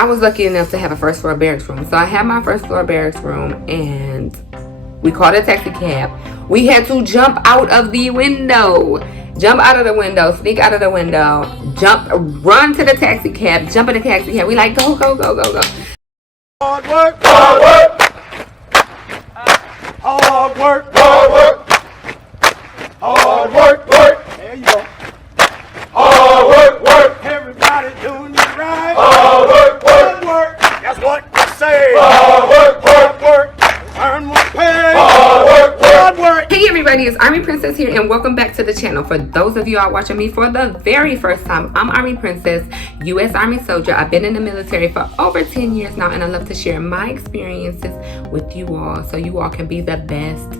I was lucky enough to have a first floor barracks room. So I had my first floor barracks room, and we called a taxi cab. We had to jump out of the window. Jump out of the window, sneak out of the window, run to the taxi cab, jump in the taxi cab. We like, go, go, go, go, go. Hard work, hard work. Hard work, hard work. Hard work, work. There you go. Hard work, work. Everybody doing it right. Hard work, work. Hard work. That's what I say. Hard work, work, work. Earn more pay. Hard work, hard work. Hey everybody, it's Army Princess here, and welcome back to the channel. For those of you who are watching me for the very first time, I'm Army Princess, U.S. Army soldier. I've been in the military for over 10 years now, and I love to share my experiences with you all so you all can be the best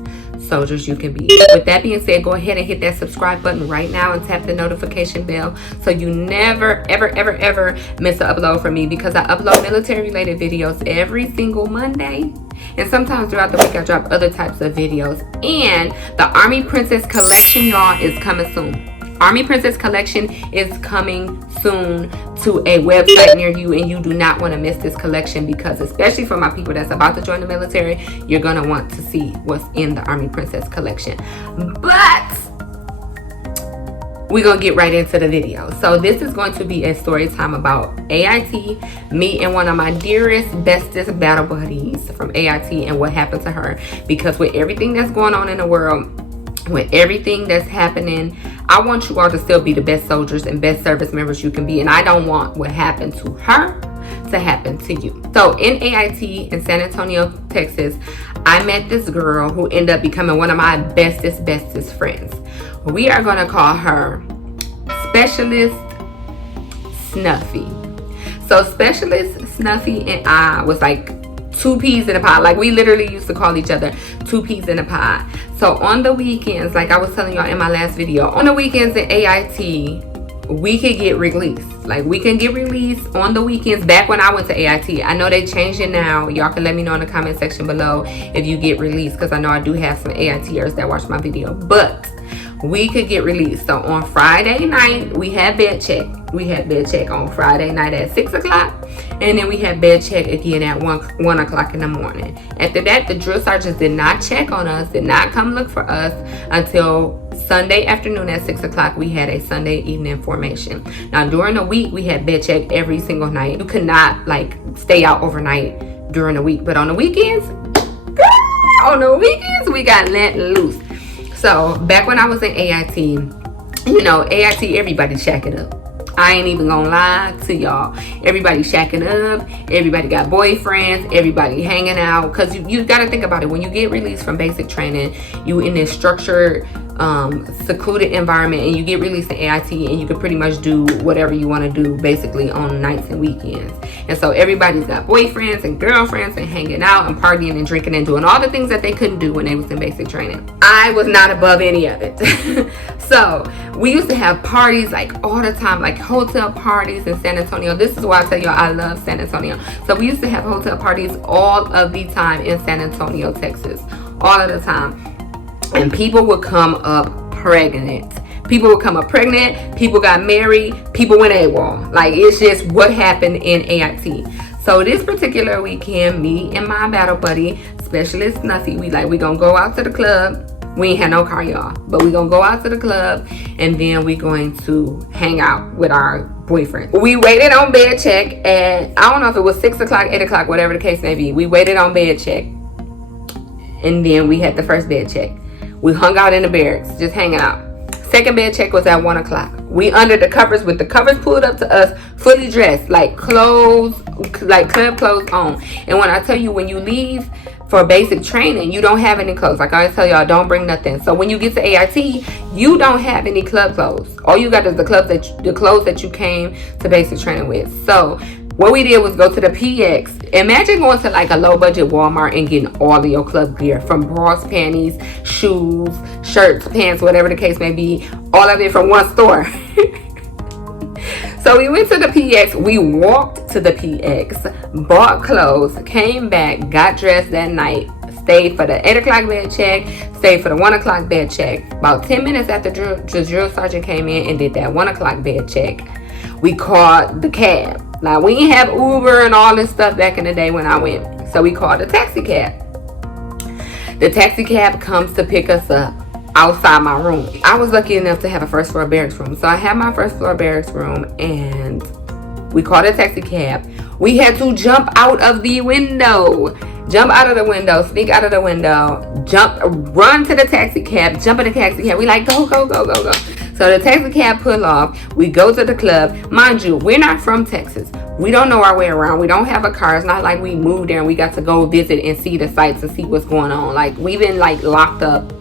soldiers you can be. With that being said, go ahead and hit that subscribe button right now and tap the notification bell so you never ever miss an upload from me, because I upload military related videos every single Monday, and sometimes throughout the week I drop other types of videos. And the Army Princess Collection, y'all, is coming soon. Army Princess Collection is coming soon to a website near you, and you do not want to miss this collection, because especially for my people that's about to join the military, you're going to want to see what's in the Army Princess Collection. But we're going to get right into the video. So this is going to be a story time about AIT, me and one of my dearest, bestest battle buddies from AIT, and what happened to her. Because with everything that's going on in the world, with everything that's happening, I want you all to still be the best soldiers and best service members you can be. And I don't want what happened to her to happen to you. So in AIT in San Antonio, Texas, I met this girl who ended up becoming one of my bestest friends. We are going to call her Specialist Snuffy. So Specialist Snuffy and I was like two peas in a pod. Like, we literally used to call each other two peas in a pod. So on the weekends, like I was telling y'all in my last video, on the weekends at AIT, we could get released. Like, we can get released on the weekends. Back when I went to AIT, I know they changed it now. Y'all can let me know in the comment section below if you get released, because I know I do have some AITers that watch my video. But we could get released. So on Friday night, we had bed check. We had bed check on Friday night at 6 o'clock. And then we had bed check again at 1 o'clock in the morning. After that, the drill sergeants did not check on us, did not come look for us until Sunday afternoon at 6 o'clock. We had a Sunday evening formation. Now, during the week, we had bed check every single night. You could not, like, stay out overnight during the week. But on the weekends, we got let loose. So back when I was in AIT, you know, AIT, everybody shacking up. I ain't even gonna lie to y'all. Everybody shacking up. Everybody got boyfriends. Everybody hanging out. Because you got to think about it. When you get released from basic training, you in this structured, secluded environment, and you get released to AIT, and you can pretty much do whatever you want to do basically on nights and weekends. And so everybody's got boyfriends and girlfriends and hanging out and partying and drinking and doing all the things that they couldn't do when they was in basic training. I was not above any of it. So we used to have parties like all the time, like hotel parties in San Antonio. This is why I tell y'all I love San Antonio. So we used to have hotel parties all of the time in San Antonio, Texas, all of the time. And people would come up pregnant. People got married, people went AWOL. Like, it's just what happened in AIT. So this particular weekend, me and my battle buddy, Specialist Snuffy, we gonna go out to the club. We ain't had no car, y'all, but we gonna go out to the club, and then we going to hang out with our boyfriend. We waited on bed check at, I don't know if it was 6 o'clock, 8 o'clock, whatever the case may be. We waited on bed check, and then we had the first bed check. We hung out in the barracks, just hanging out. Second bed check was at 1 o'clock. We under the covers with the covers pulled up to us, fully dressed, like clothes, like club clothes on. And when I tell you, when you leave for basic training, you don't have any clothes. Like I always tell y'all, don't bring nothing. So when you get to AIT, you don't have any club clothes. All you got is the clothes that you came to basic training with. So what we did was go to the PX. Imagine going to like a low budget Walmart and getting all of your club gear, from bras, panties, shoes, shirts, pants, whatever the case may be, all of it from one store. So we went to the PX, we walked to the PX, bought clothes, came back, got dressed that night, stayed for the 8 o'clock bed check, stayed for the 1 o'clock bed check. About 10 minutes after the drill sergeant came in and did that 1 o'clock bed check, we called the cab. Now, we didn't have Uber and all this stuff back in the day when I went. So we called a taxi cab. The taxi cab comes to pick us up outside my room. I was lucky enough to have a first floor barracks room. So I had my first floor barracks room, and we called a taxi cab. We had to jump out of the window. Jump out of the window, sneak out of the window, run to the taxi cab, jump in the taxi cab. We like, go, go, go, go, go. So the taxi cab pull off. We go to the club. Mind you, we're not from Texas. We don't know our way around. We don't have a car. It's not like we moved there and we got to go visit and see the sights and see what's going on. Like, we've been like locked up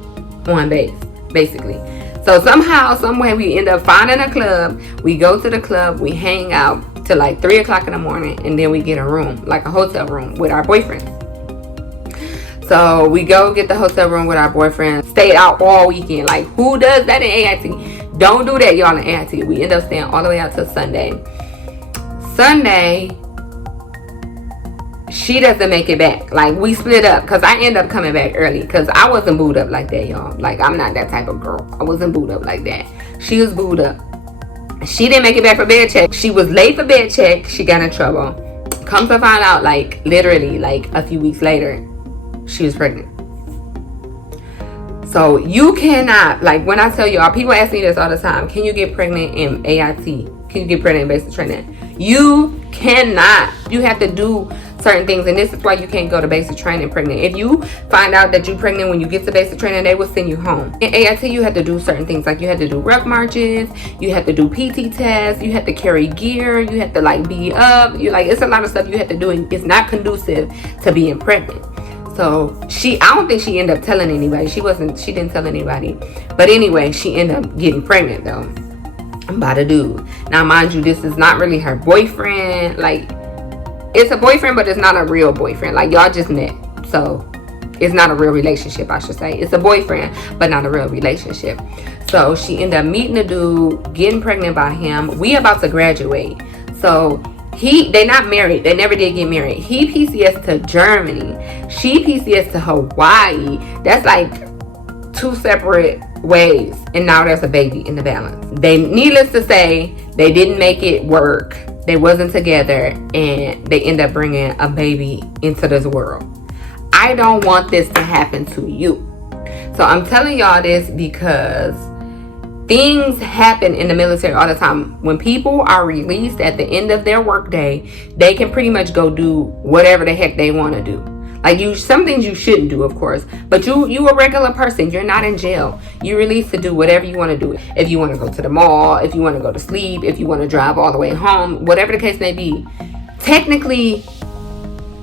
on base, basically. So somehow, some way, we end up finding a club. We go to the club. We hang out till like 3 o'clock in the morning, and then we get a room, like a hotel room, with our boyfriends. So we go get the hotel room with our boyfriend, stayed out all weekend. Like, who does that in AIT? Don't do that, y'all, in AIT. We end up staying all the way out till Sunday. Sunday, she doesn't make it back. Like, we split up because I end up coming back early because I wasn't booed up like that, y'all. Like, I'm not that type of girl. I wasn't booed up like that. She was booed up. She didn't make it back for bed check. She was late for bed check. She got in trouble. Comes to find out, like, literally, like, a few weeks later, she was pregnant. So you cannot, like, when I tell y'all, people ask me this all the time, can you get pregnant in AIT? Can you get pregnant in basic training? You cannot. You have to do certain things, and this is why you can't go to basic training pregnant. If you find out that you're pregnant when you get to basic training, they will send you home. In AIT, you have to do certain things, like you have to do ruck marches, you have to do PT tests, you have to carry gear, you have to like be up, you like, it's a lot of stuff you have to do, and it's not conducive to being pregnant. So I don't think she ended up telling anybody. She didn't tell anybody. But anyway, she ended up getting pregnant though by the dude. Now, mind you, this is not really her boyfriend. Like, it's a boyfriend, but it's not a real boyfriend. Like, y'all just met. So it's not a real relationship, I should say. It's a boyfriend, but not a real relationship. So she ended up meeting the dude, getting pregnant by him. We about to graduate. So they not married. They never did get married. He PCS to Germany. She PCS to Hawaii. That's like 2 separate ways. And now there's a baby in the balance. Needless to say, they didn't make it work. They wasn't together, and they end up bringing a baby into this world. I don't want this to happen to you. So I'm telling y'all this because things happen in the military all the time. When people are released at the end of their workday, they can pretty much go do whatever the heck they want to do. Like, some things you shouldn't do, of course, but you a regular person. You're not in jail. You're released to do whatever you want to do. If you want to go to the mall, if you want to go to sleep, if you want to drive all the way home, whatever the case may be, technically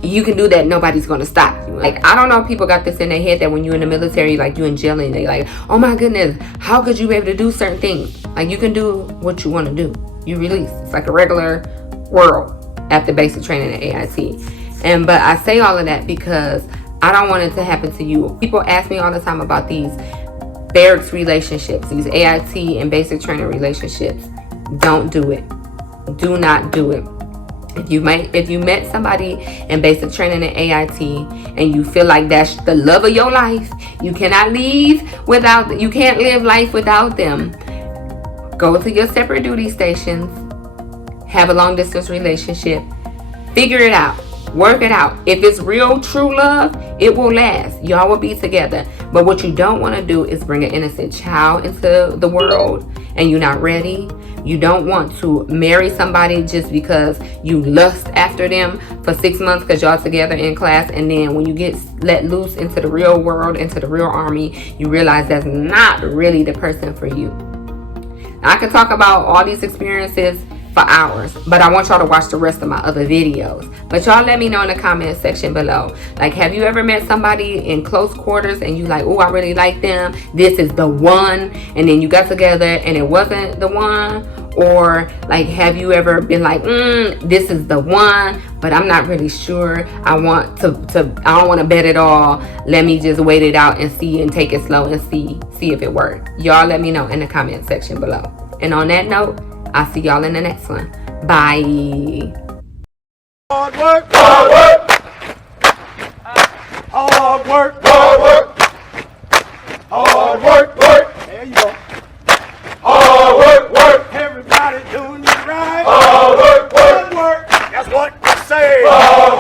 you can do that. Nobody's going to stop you. Like, I don't know if people got this in their head that when you're in the military, like, you're in jail and they like, oh my goodness, how could you be able to do certain things? Like, you can do what you want to do. You release. It's like a regular world after basic training at AIT. But I say all of that because I don't want it to happen to you. People ask me all the time about these barracks relationships, these AIT and basic training relationships. Don't do it. Do not do it. If you met somebody in basic training at AIT and you feel like that's the love of your life, you can't live life without them. Go to your separate duty stations. Have a long distance relationship. Figure it out. Work it out. If it's real, true love, it will last. Y'all will be together. But what you don't want to do is bring an innocent child into the world and you're not ready. You don't want to marry somebody just because you lust after them for 6 months because y'all together in class, and then when you get let loose into the real world, into the real army, you realize that's not really the person for you. Now, I can talk about all these experiences for hours, but I want y'all to watch the rest of my other videos. But y'all let me know in the comment section below, like, have you ever met somebody in close quarters and you like, oh, I really like them, this is the one, and then you got together and it wasn't the one? Or like, have you ever been like, this is the one, but I'm not really sure, I don't want to bet it all, let me just wait it out and see and take it slow and see if it works. Y'all let me know in the comment section below. And on that note, I'll see y'all in the next one. Bye. Hard work, hard work. Hard work, hard work. Hard work, work. There you go. Hard work, work. Everybody doing it right. Hard work, work, work. That's what you say. Hard